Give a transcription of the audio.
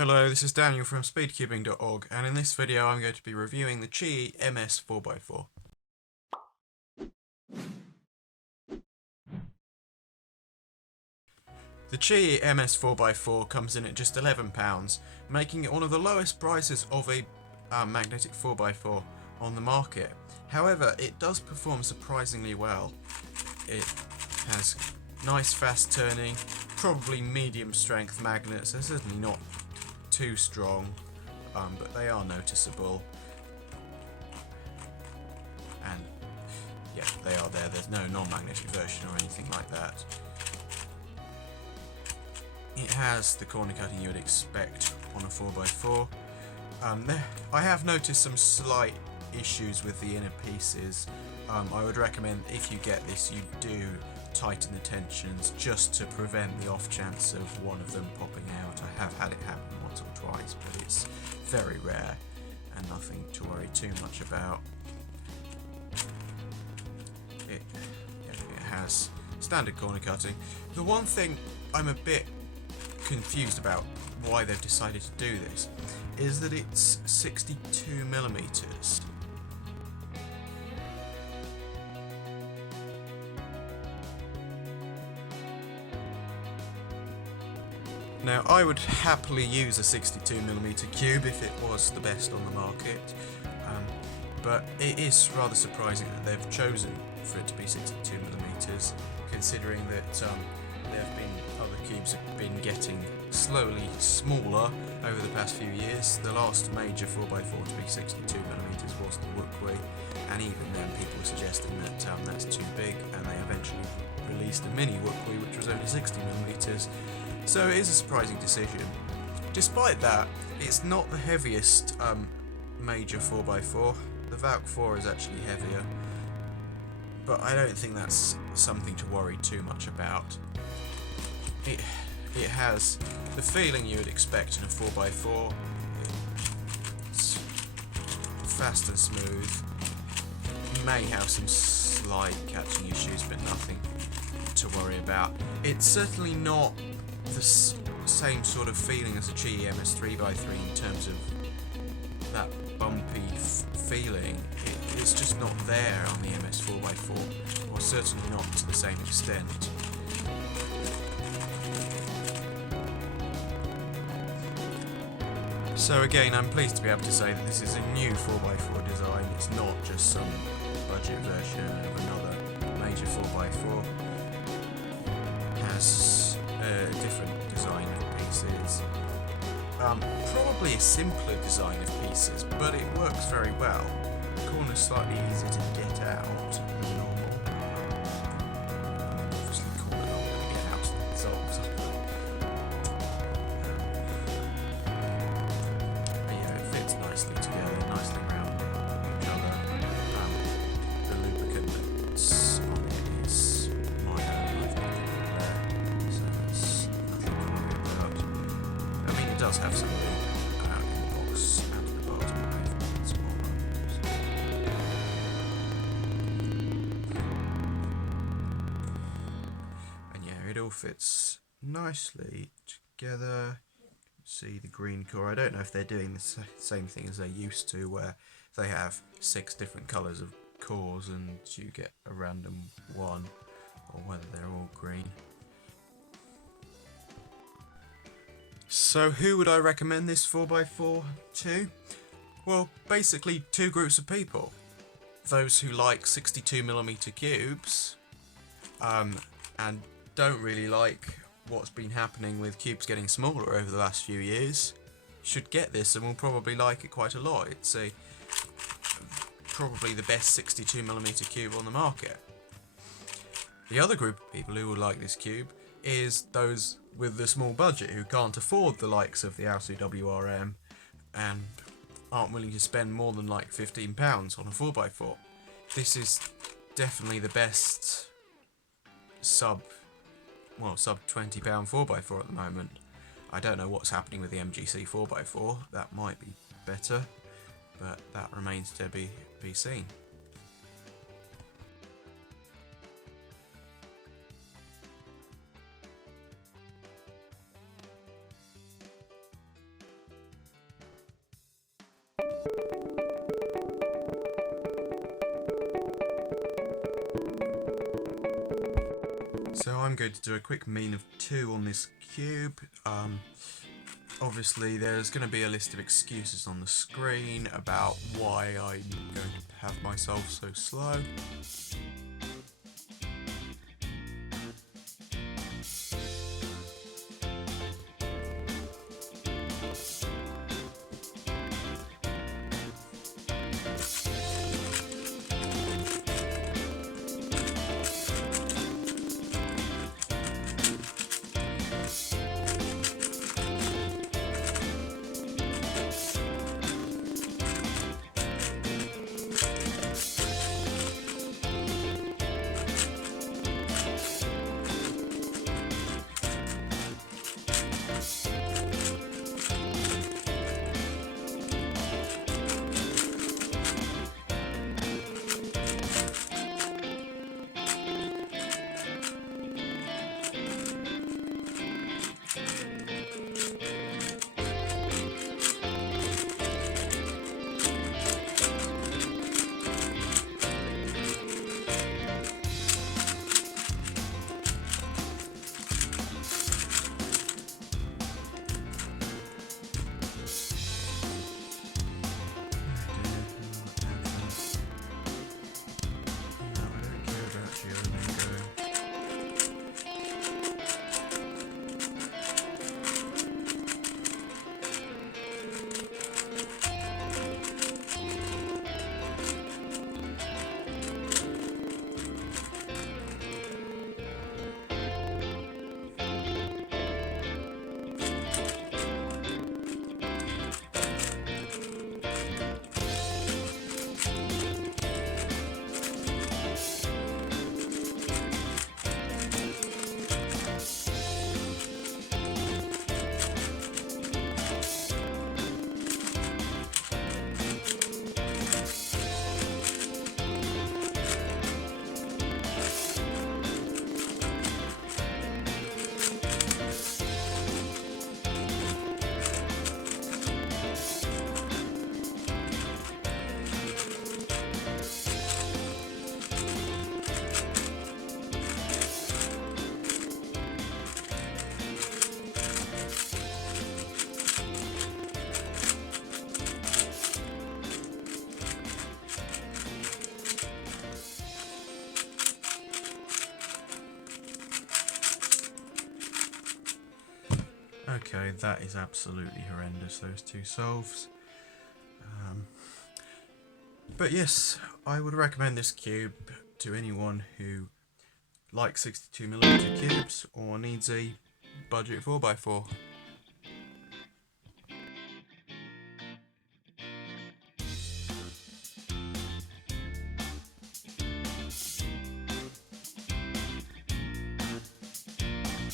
Hello, this is Daniel from speedcubing.org, and in this video I'm going to be reviewing the QiYi MS 4x4. The QiYi MS 4x4 comes in at just £11, making it one of the lowest prices of a magnetic 4x4 on the market. However, it does perform surprisingly well. It has nice fast turning, probably medium strength magnets. They're certainly not too strong, but they are noticeable, and yeah, they are there. There's no non-magnetic version or anything like that. It has the corner cutting you would expect on a 4x4. I have noticed some slight issues with the inner pieces. I would recommend, if you get this, you do tighten the tensions just to prevent the off chance of one of them popping out. I have had it happen once or twice, but it's very rare and nothing to worry too much about. It has standard corner cutting. The one thing I'm a bit confused about why they've decided to do this is that it's 62mm. Now, I would happily use a 62mm cube if it was the best on the market, but it is rather surprising that they've chosen for it to be 62mm, considering that there have been other cubes have been getting slowly smaller over the past few years. The last major 4x4 to be 62mm was the QiYi, and even then people were suggesting that that's too big, and they eventually released a mini QiYi which was only 60mm. So it is a surprising decision. Despite that, it's not the heaviest major 4x4. The Valk 4 is actually heavier, but I don't think that's something to worry too much about. It has the feeling you would expect in a 4x4. It's fast and smooth. You may have some slight catching issues, but nothing to worry about. It's certainly not the same sort of feeling as a QiYi MS 3x3 in terms of that bumpy feeling. It's just not there on the MS 4x4, or certainly not to the same extent. So again, I'm pleased to be able to say that this is a new 4x4 design. It's not just some budget version of another major 4x4. It has a different design of pieces. Probably a simpler design of pieces, but it works very well. The corner's slightly easier to get out than normal. Obviously, the corner not going to get out so it dissolves. But yeah, it fits nicely together, nicely around each other. The lubricant that's on it is my own, I think, there, so it's nothing to worry about. I mean, it does have some lube in the box and at the bottom, but it's more and yeah, it all fits nicely together. See the green core. I don't know if they're doing the same thing as they used to, where they have 6 different colours of cores and you get a random one, or whether they're all green. So who would I recommend this 4x4 to? Well, basically 2 groups of people. Those who like 62mm cubes, and don't really like what's been happening with cubes getting smaller over the last few years, should get this and will probably like it quite a lot. It's probably the best 62mm cube on the market. The other group of people who will like this cube is those with the small budget who can't afford the likes of the Yaosu WRM and aren't willing to spend more than like £15 on a 4x4. This is definitely the best sub £20 4x4 at the moment. I don't know what's happening with the MGC 4x4. That might be better, but that remains to be seen. I'm going to do a quick mean of 2 on this cube. Obviously there's going to be a list of excuses on the screen about why I'm going to have myself so slow. Okay, that is absolutely horrendous, those 2 solves. But yes, I would recommend this cube to anyone who likes 62mm cubes or needs a budget 4x4.